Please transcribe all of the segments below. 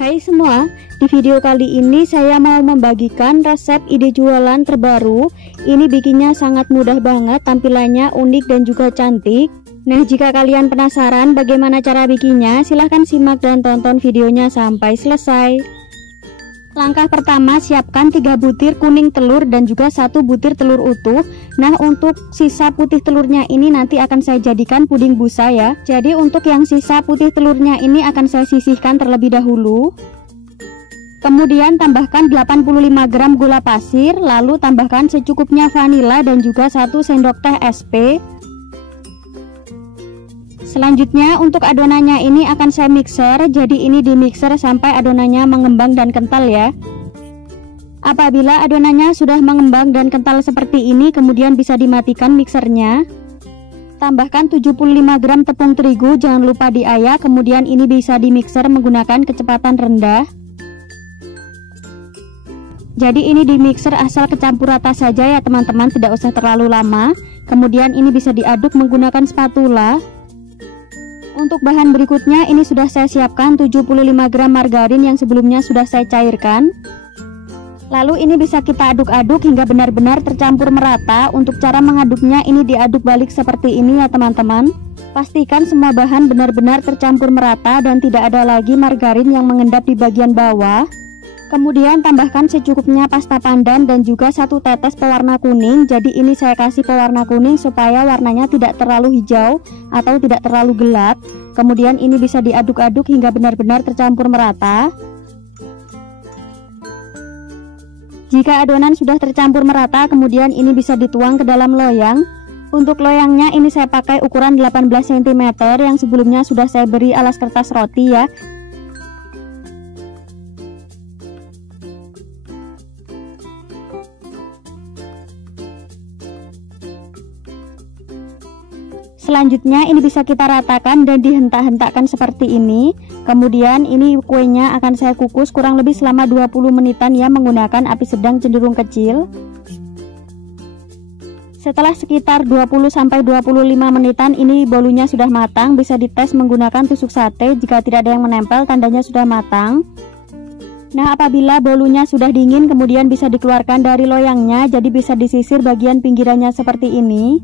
Hai semua, di video kali ini saya mau membagikan resep ide jualan terbaru. Ini bikinnya sangat mudah banget, tampilannya unik dan juga cantik. Nah, jika kalian penasaran bagaimana cara bikinnya, silahkan simak dan tonton videonya sampai selesai. Langkah pertama, siapkan 3 butir kuning telur dan juga 1 butir telur utuh. Nah, untuk sisa putih telurnya ini nanti akan saya jadikan puding busa ya. Jadi untuk yang sisa putih telurnya ini akan saya sisihkan terlebih dahulu. Kemudian tambahkan 85 gram gula pasir, lalu tambahkan secukupnya vanila dan juga 1 sendok teh SP. Selanjutnya untuk adonannya ini akan saya mixer, jadi ini di mixer sampai adonannya mengembang dan kental ya. Apabila adonannya sudah mengembang dan kental seperti ini, kemudian bisa dimatikan mixernya. Tambahkan 75 gram tepung terigu, jangan lupa diayak, kemudian ini bisa di mixer menggunakan kecepatan rendah. Jadi ini di mixer asal kecampur rata saja ya teman-teman, tidak usah terlalu lama. Kemudian ini bisa diaduk menggunakan spatula. Untuk bahan berikutnya ini sudah saya siapkan 75 gram margarin yang sebelumnya sudah saya cairkan. Lalu ini bisa kita aduk-aduk hingga benar-benar tercampur merata. Untuk cara mengaduknya ini diaduk balik seperti ini ya teman-teman. Pastikan semua bahan benar-benar tercampur merata dan tidak ada lagi margarin yang mengendap di bagian bawah. Kemudian tambahkan secukupnya pasta pandan dan juga 1 tetes pewarna kuning. Jadi ini saya kasih pewarna kuning supaya warnanya tidak terlalu hijau atau tidak terlalu gelap. Kemudian ini bisa diaduk-aduk hingga benar-benar tercampur merata. Jika adonan sudah tercampur merata, kemudian ini bisa dituang ke dalam loyang. Untuk loyangnya ini saya pakai ukuran 18 cm yang sebelumnya sudah saya beri alas kertas roti ya. Selanjutnya ini bisa kita ratakan dan dihentak-hentakkan seperti ini. Kemudian ini kuenya akan saya kukus kurang lebih selama 20 menitan ya, menggunakan api sedang cenderung kecil. Setelah sekitar 20-25 menitan ini bolunya sudah matang. Bisa dites menggunakan tusuk sate, jika tidak ada yang menempel tandanya sudah matang. Nah, apabila bolunya sudah dingin kemudian bisa dikeluarkan dari loyangnya, jadi bisa disisir bagian pinggirannya seperti ini.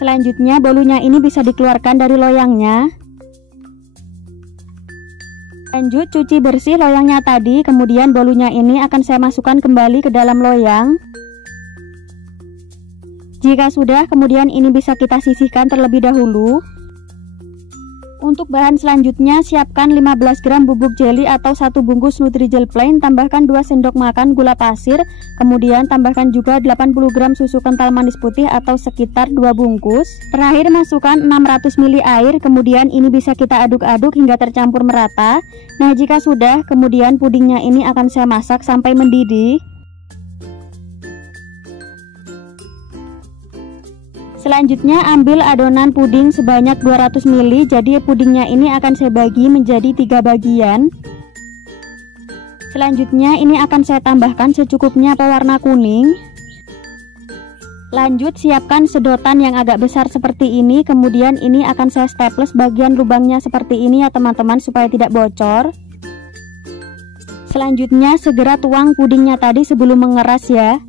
Selanjutnya bolunya ini bisa dikeluarkan dari loyangnya. Lanjut cuci bersih loyangnya tadi, kemudian bolunya ini akan saya masukkan kembali ke dalam loyang. Jika sudah, kemudian ini bisa kita sisihkan terlebih dahulu. Untuk bahan selanjutnya, siapkan 15 gram bubuk jeli atau 1 bungkus Nutrijel plain, tambahkan 2 sendok makan gula pasir, kemudian tambahkan juga 80 gram susu kental manis putih atau sekitar 2 bungkus. Terakhir masukkan 600 ml air, kemudian ini bisa kita aduk-aduk hingga tercampur merata. Nah, jika sudah, kemudian pudingnya ini akan saya masak sampai mendidih. Selanjutnya ambil adonan puding sebanyak 200 ml, jadi pudingnya ini akan saya bagi menjadi 3 bagian. Selanjutnya ini akan saya tambahkan secukupnya pewarna kuning. Lanjut siapkan sedotan yang agak besar seperti ini, kemudian ini akan saya staples bagian lubangnya seperti ini ya teman-teman supaya tidak bocor. Selanjutnya segera tuang pudingnya tadi sebelum mengeras ya.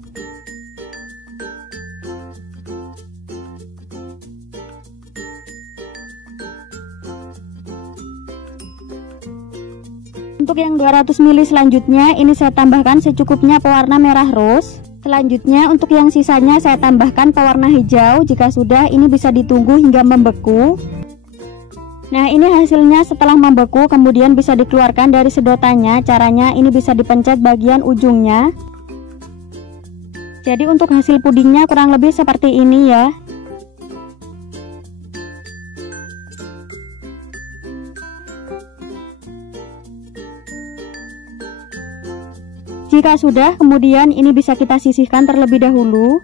Untuk yang 200 ml selanjutnya ini saya tambahkan secukupnya pewarna merah rose. Selanjutnya untuk yang sisanya saya tambahkan pewarna hijau. Jika sudah, ini bisa ditunggu hingga membeku. Nah, ini hasilnya setelah membeku, kemudian bisa dikeluarkan dari sedotannya. Caranya ini bisa dipencet bagian ujungnya. Jadi untuk hasil pudingnya kurang lebih seperti ini ya. Jika sudah, kemudian ini bisa kita sisihkan terlebih dahulu.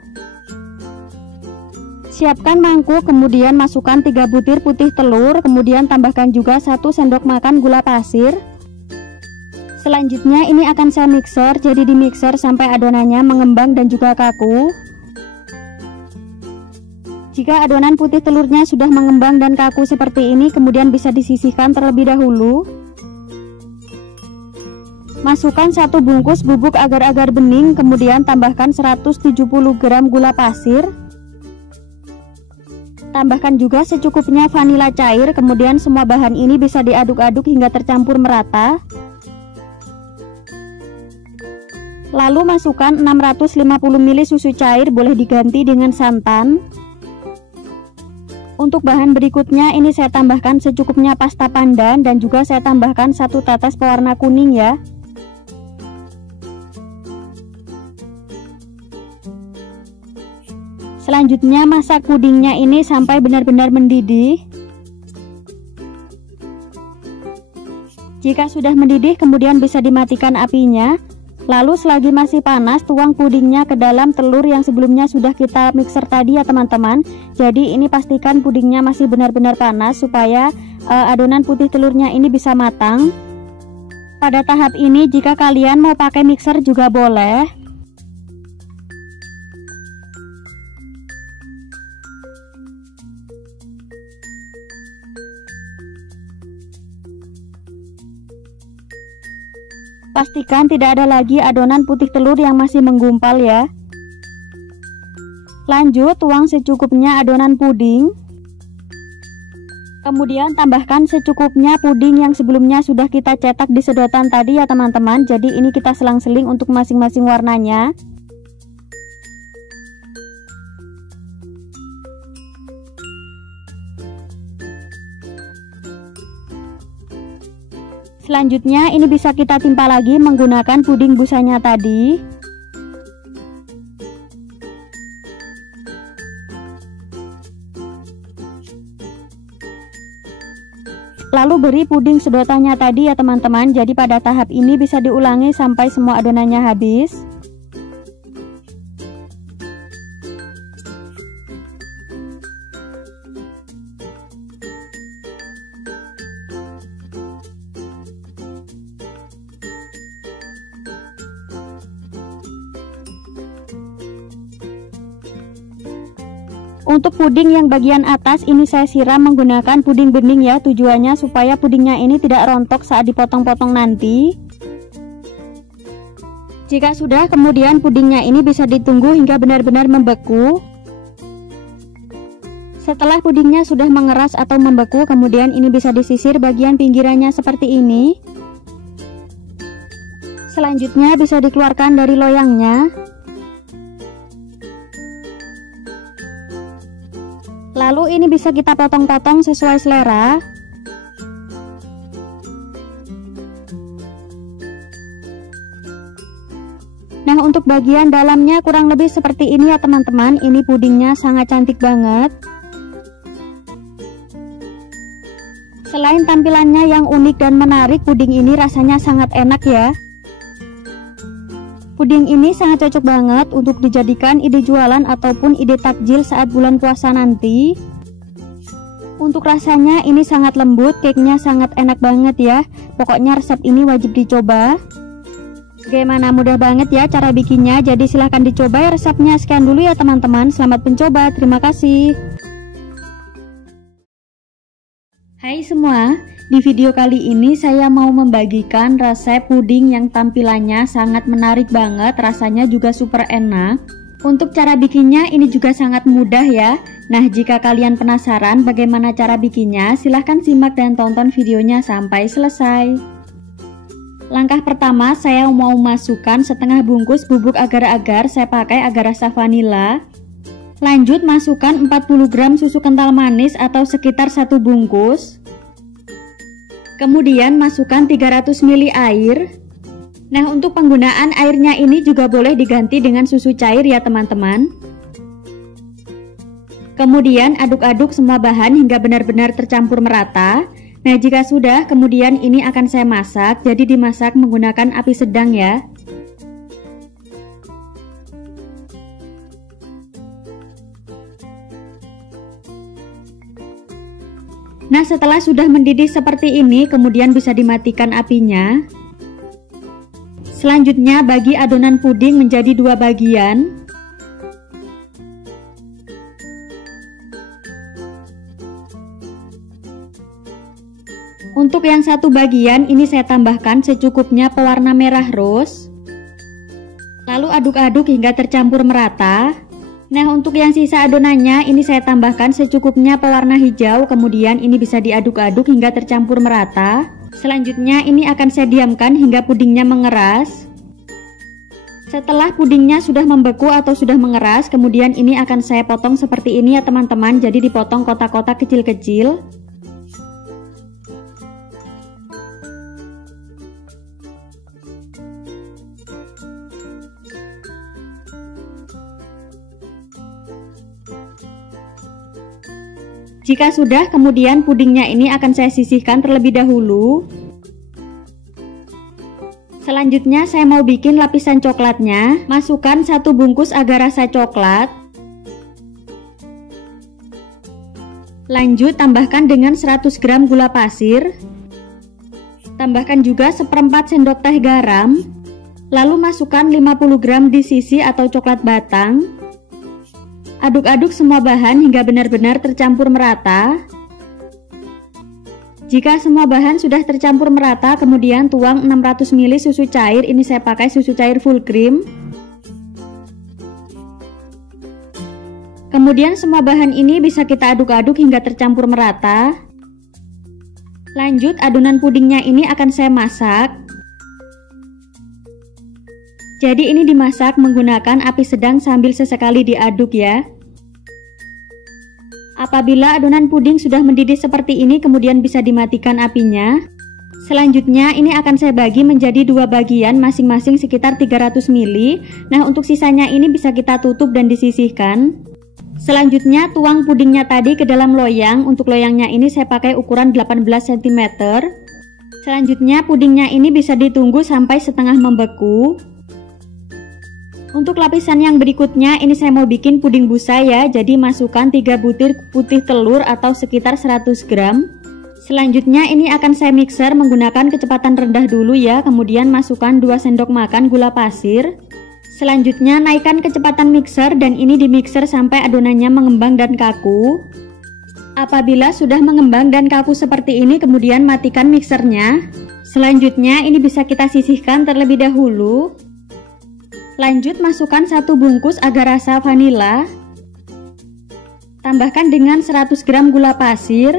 Siapkan mangkuk, kemudian masukkan 3 butir putih telur, kemudian tambahkan juga 1 sendok makan gula pasir. Selanjutnya ini akan saya mixer, jadi di mixer sampai adonannya mengembang dan juga kaku. Jika adonan putih telurnya sudah mengembang dan kaku seperti ini, kemudian bisa disisihkan terlebih dahulu. Masukkan 1 bungkus bubuk agar-agar bening, kemudian tambahkan 170 gram gula pasir. Tambahkan juga secukupnya vanila cair, kemudian semua bahan ini bisa diaduk-aduk hingga tercampur merata. Lalu masukkan 650 ml susu cair, boleh diganti dengan santan. Untuk bahan berikutnya ini saya tambahkan secukupnya pasta pandan dan juga saya tambahkan 1 tetes pewarna kuning ya. Selanjutnya masak pudingnya ini sampai benar-benar mendidih. Jika sudah mendidih kemudian bisa dimatikan apinya. Lalu selagi masih panas, tuang pudingnya ke dalam telur yang sebelumnya sudah kita mixer tadi ya teman-teman. Jadi ini pastikan pudingnya masih benar-benar panas supaya adonan putih telurnya ini bisa matang. Pada tahap ini jika kalian mau pakai mixer juga boleh. Pastikan tidak ada lagi adonan putih telur yang masih menggumpal ya. Lanjut tuang secukupnya adonan puding. Kemudian tambahkan secukupnya puding yang sebelumnya sudah kita cetak di sedotan tadi ya teman-teman. Jadi ini kita selang-seling untuk masing-masing warnanya. Selanjutnya ini bisa kita timpa lagi menggunakan puding busanya tadi. Lalu beri puding sedotannya tadi ya teman-teman. Jadi pada tahap ini bisa diulangi sampai semua adonannya habis. Untuk puding yang bagian atas ini saya siram menggunakan puding bening ya, tujuannya supaya pudingnya ini tidak rontok saat dipotong-potong nanti. Jika sudah, kemudian pudingnya ini bisa ditunggu hingga benar-benar membeku. Setelah pudingnya sudah mengeras atau membeku, kemudian ini bisa disisir bagian pinggirannya seperti ini. Selanjutnya bisa dikeluarkan dari loyangnya. Lalu ini bisa kita potong-potong sesuai selera. Nah untuk bagian dalamnya kurang lebih seperti ini ya teman-teman. Ini pudingnya sangat cantik banget. Selain tampilannya yang unik dan menarik, puding ini rasanya sangat enak ya. Puding ini sangat cocok banget untuk dijadikan ide jualan ataupun ide takjil saat bulan puasa nanti. Untuk rasanya ini sangat lembut, cake-nya sangat enak banget ya. Pokoknya resep ini wajib dicoba. Bagaimana, mudah banget ya cara bikinnya. Jadi silahkan dicoba ya resepnya. Sekian dulu ya teman-teman. Selamat mencoba, terima kasih. Hai semua, di video kali ini saya mau membagikan resep puding yang tampilannya sangat menarik banget, rasanya juga super enak. Untuk cara bikinnya ini juga sangat mudah ya. Nah jika kalian penasaran bagaimana cara bikinnya, silahkan simak dan tonton videonya sampai selesai. Langkah pertama saya mau masukkan setengah bungkus bubuk agar-agar, saya pakai agar rasa vanila. Lanjut masukkan 40 gram susu kental manis atau sekitar 1 bungkus. Kemudian masukkan 300 ml air. Nah untuk penggunaan airnya ini juga boleh diganti dengan susu cair ya teman-teman. Kemudian aduk-aduk semua bahan hingga benar-benar tercampur merata. Nah jika sudah, kemudian ini akan saya masak. Jadi dimasak menggunakan api sedang ya. Nah setelah sudah mendidih seperti ini, kemudian bisa dimatikan apinya. Selanjutnya bagi adonan puding menjadi 2 bagian. Untuk yang satu bagian ini saya tambahkan secukupnya pewarna merah rose. Lalu aduk-aduk hingga tercampur merata. Nah, untuk yang sisa adonannya ini saya tambahkan secukupnya pewarna hijau, kemudian ini bisa diaduk-aduk hingga tercampur merata. Selanjutnya ini akan saya diamkan hingga pudingnya mengeras. Setelah pudingnya sudah membeku atau sudah mengeras, kemudian ini akan saya potong seperti ini ya teman-teman, jadi dipotong kotak-kotak kecil-kecil. Jika sudah, kemudian pudingnya ini akan saya sisihkan terlebih dahulu. Selanjutnya saya mau bikin lapisan coklatnya. Masukkan 1 bungkus agar rasa coklat. Lanjut tambahkan dengan 100 gram gula pasir. Tambahkan juga 1/4 sendok teh garam. Lalu masukkan 50 gram DCC atau coklat batang. Aduk-aduk semua bahan hingga benar-benar tercampur merata. Jika semua bahan sudah tercampur merata, kemudian tuang 600 ml susu cair. Ini saya pakai susu cair full cream. Kemudian semua bahan ini bisa kita aduk-aduk hingga tercampur merata. Lanjut, adonan pudingnya ini akan saya masak. Jadi ini dimasak menggunakan api sedang sambil sesekali diaduk ya. Apabila adonan puding sudah mendidih seperti ini, kemudian bisa dimatikan apinya. Selanjutnya ini akan saya bagi menjadi 2 bagian, masing-masing sekitar 300 ml. Nah, untuk sisanya ini bisa kita tutup dan disisihkan. Selanjutnya tuang pudingnya tadi ke dalam loyang. Untuk loyangnya ini saya pakai ukuran 18 cm. Selanjutnya pudingnya ini bisa ditunggu sampai setengah membeku. Untuk lapisan yang berikutnya ini saya mau bikin puding busa ya. Jadi masukkan 3 butir putih telur atau sekitar 100 gram. Selanjutnya ini akan saya mixer menggunakan kecepatan rendah dulu ya. Kemudian masukkan 2 sendok makan gula pasir. Selanjutnya naikkan kecepatan mixer dan ini dimixer sampai adonannya mengembang dan kaku. Apabila sudah mengembang dan kaku seperti ini, kemudian matikan mixernya. Selanjutnya ini bisa kita sisihkan terlebih dahulu. Lanjut masukkan 1 bungkus agar rasa vanila. Tambahkan dengan 100 gram gula pasir.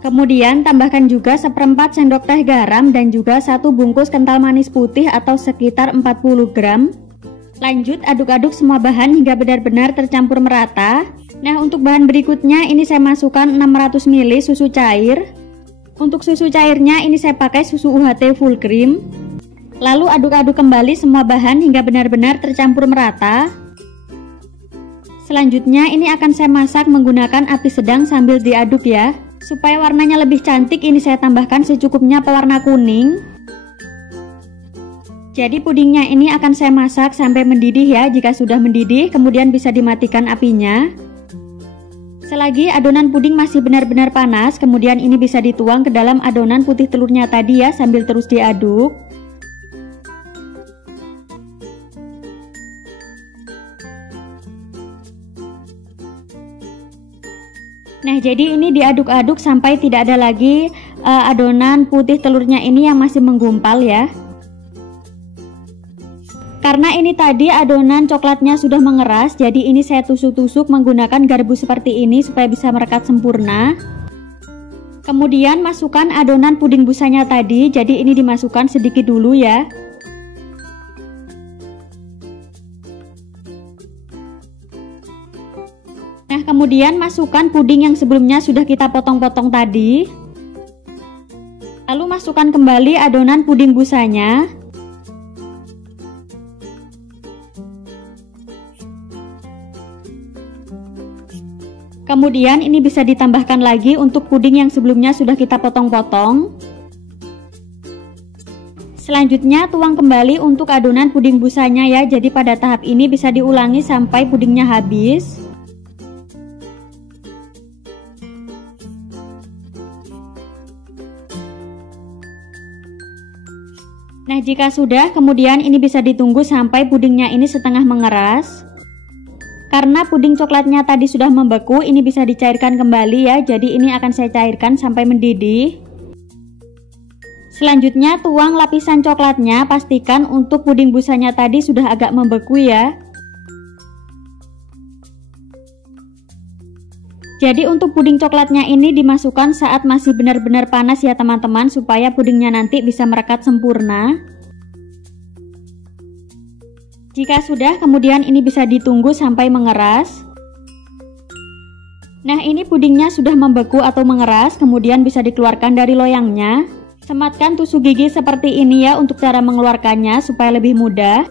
Kemudian tambahkan juga 1/4 sendok teh garam dan juga 1 bungkus kental manis putih atau sekitar 40 gram. Lanjut aduk-aduk semua bahan hingga benar-benar tercampur merata. Nah, untuk bahan berikutnya ini saya masukkan 600 ml susu cair. Untuk susu cairnya ini saya pakai susu UHT full cream. Lalu aduk-aduk kembali semua bahan hingga benar-benar tercampur merata. Selanjutnya ini akan saya masak menggunakan api sedang sambil diaduk ya. Supaya warnanya lebih cantik ini saya tambahkan secukupnya pewarna kuning. Jadi pudingnya ini akan saya masak sampai mendidih ya. Jika sudah mendidih kemudian bisa dimatikan apinya. Selagi adonan puding masih benar-benar panas, kemudian ini bisa dituang ke dalam adonan putih telurnya tadi ya sambil terus diaduk. Nah, jadi ini diaduk-aduk sampai tidak ada lagi adonan putih telurnya ini yang masih menggumpal ya. Karena ini tadi adonan coklatnya sudah mengeras, jadi ini saya tusuk-tusuk menggunakan garpu seperti ini supaya bisa merekat sempurna. Kemudian masukkan adonan puding busanya tadi, jadi ini dimasukkan sedikit dulu ya. Nah, kemudian masukkan puding yang sebelumnya sudah kita potong-potong tadi. Lalu masukkan kembali adonan puding busanya. Kemudian ini bisa ditambahkan lagi untuk puding yang sebelumnya sudah kita potong-potong. Selanjutnya tuang kembali untuk adonan puding busanya ya. Jadi pada tahap ini bisa diulangi sampai pudingnya habis. Nah, jika sudah, kemudian ini bisa ditunggu sampai pudingnya ini setengah mengeras. Karena puding coklatnya tadi sudah membeku, ini bisa dicairkan kembali ya. Jadi ini akan saya cairkan sampai mendidih. Selanjutnya tuang lapisan coklatnya, pastikan untuk puding busanya tadi sudah agak membeku ya. Jadi untuk puding coklatnya ini dimasukkan saat masih benar-benar panas ya teman-teman, supaya pudingnya nanti bisa merekat sempurna. Jika sudah, kemudian ini bisa ditunggu sampai mengeras. Nah, ini pudingnya sudah membeku atau mengeras, kemudian bisa dikeluarkan dari loyangnya. Sematkan tusuk gigi seperti ini ya untuk cara mengeluarkannya supaya lebih mudah.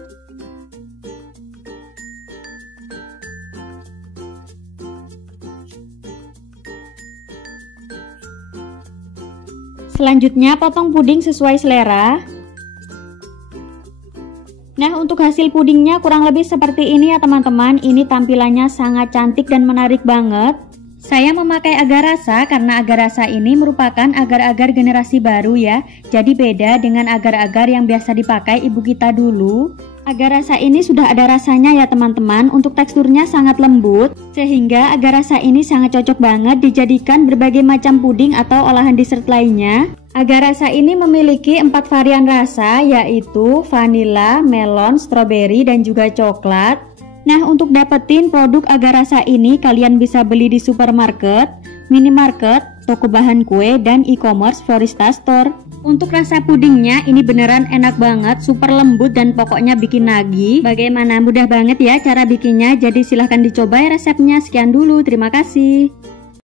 Selanjutnya potong puding sesuai selera. Nah, untuk hasil pudingnya kurang lebih seperti ini ya teman-teman. Ini tampilannya sangat cantik dan menarik banget. Saya memakai agar rasa karena agar rasa ini merupakan agar-agar generasi baru ya. Jadi beda dengan agar-agar yang biasa dipakai ibu kita dulu. Agar rasa ini sudah ada rasanya ya teman-teman. Untuk teksturnya sangat lembut, sehingga agar rasa ini sangat cocok banget dijadikan berbagai macam puding atau olahan dessert lainnya. Agar rasa ini memiliki 4 varian rasa, yaitu vanila, melon, stroberi, dan juga coklat. Nah, untuk dapetin produk agar rasa ini kalian bisa beli di supermarket, minimarket, toko bahan kue, dan e-commerce Florista Store. Untuk rasa pudingnya ini beneran enak banget, super lembut dan pokoknya bikin nagih. Bagaimana, mudah banget ya cara bikinnya, jadi silahkan dicoba resepnya. Sekian dulu, terima kasih.